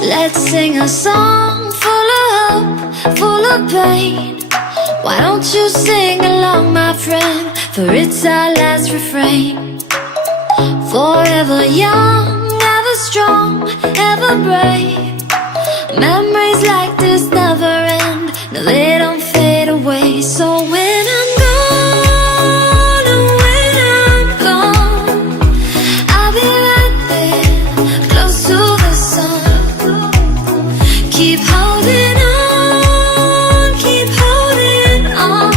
Let's sing a song full of hope, full of pain. Why don't you sing along, my friend? For it's our last refrain. Forever young, ever strong, ever brave. Memories like this never end. No, they don't fade away. So when I'm gone, and when I'm gone, I'll be right there, close to the sun. Keep holding on, keep holding on,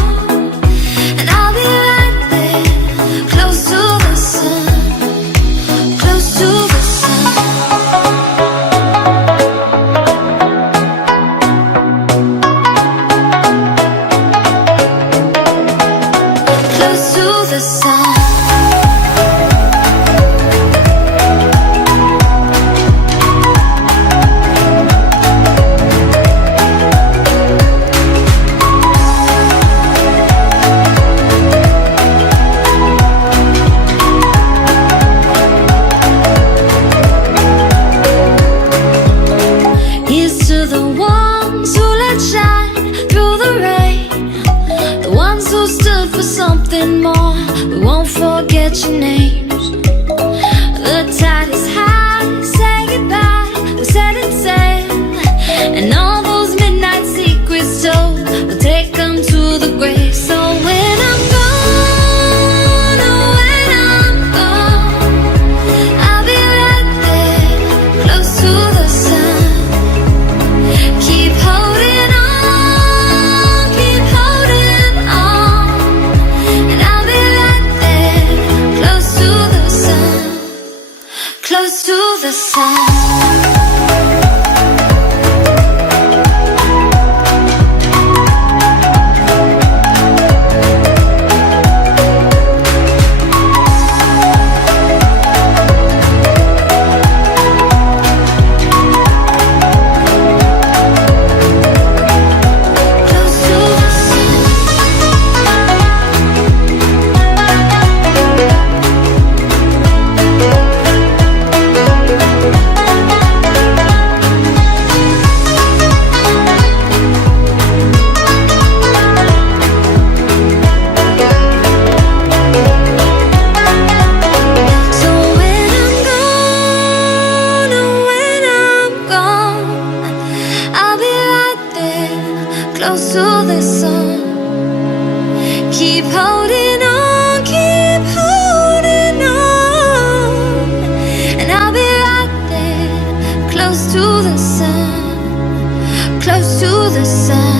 and I'll be right there, close to the sun, close to the sun. Close to the sun. Here's to the ones who let shine through the rain, the ones who stood for something more. We won't forget your names. The tide is high, say goodbye, we set it sail, and all those midnight secrets told, we'll take them to the grave. So when I'm gone, oh when I'm gone, I'll be right there, close to the sun. Keep holding on, keep holding on, and I'll be right there, close to the sun, close to the sun. Close to the sun. So when I'm gone, oh when I'm gone, I'll be right there, close to the sun. Keep holding on, keep holding on, and I'll be right there, close to the sun, close to the sun.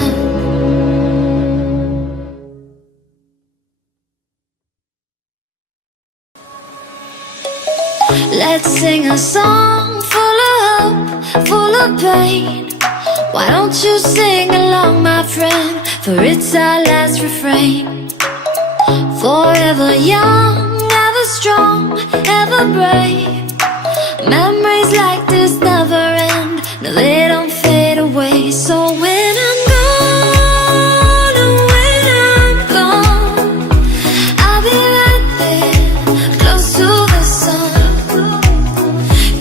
Let's sing a song full of hope, full of pain. Why don't you sing along, my friend? For it's our last refrain. Forever young, ever strong, ever brave. Memories like this never end. No, they don't fade away. So when I'm gone, oh when I'm gone, I'll be right there, close to the sun.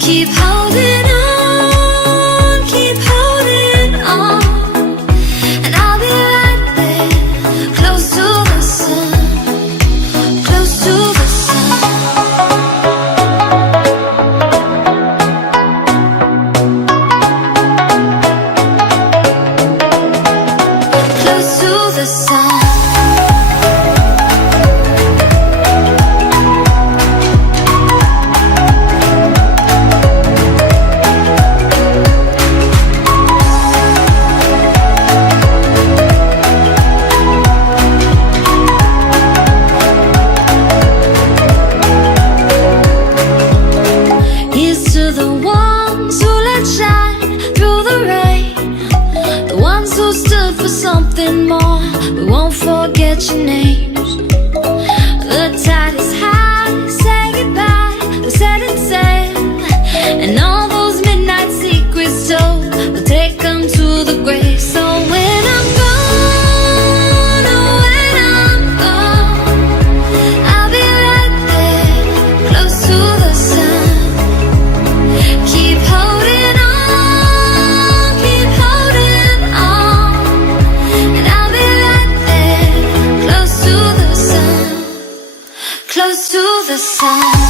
Keep holding on, keep holding on, and I'll be right there, close to the sun, close to the sun. Close to the sun. Here's to the ones who let shine through the rain, the ones who stood for something more. We won't forget your names. The tide is high, say goodbye, we set it sail, and all those midnight secrets told, we'll take them to the grave. So when I'm gone, oh when I'm gone, I'll be right there, close to the sun. Keep holding on, the sun.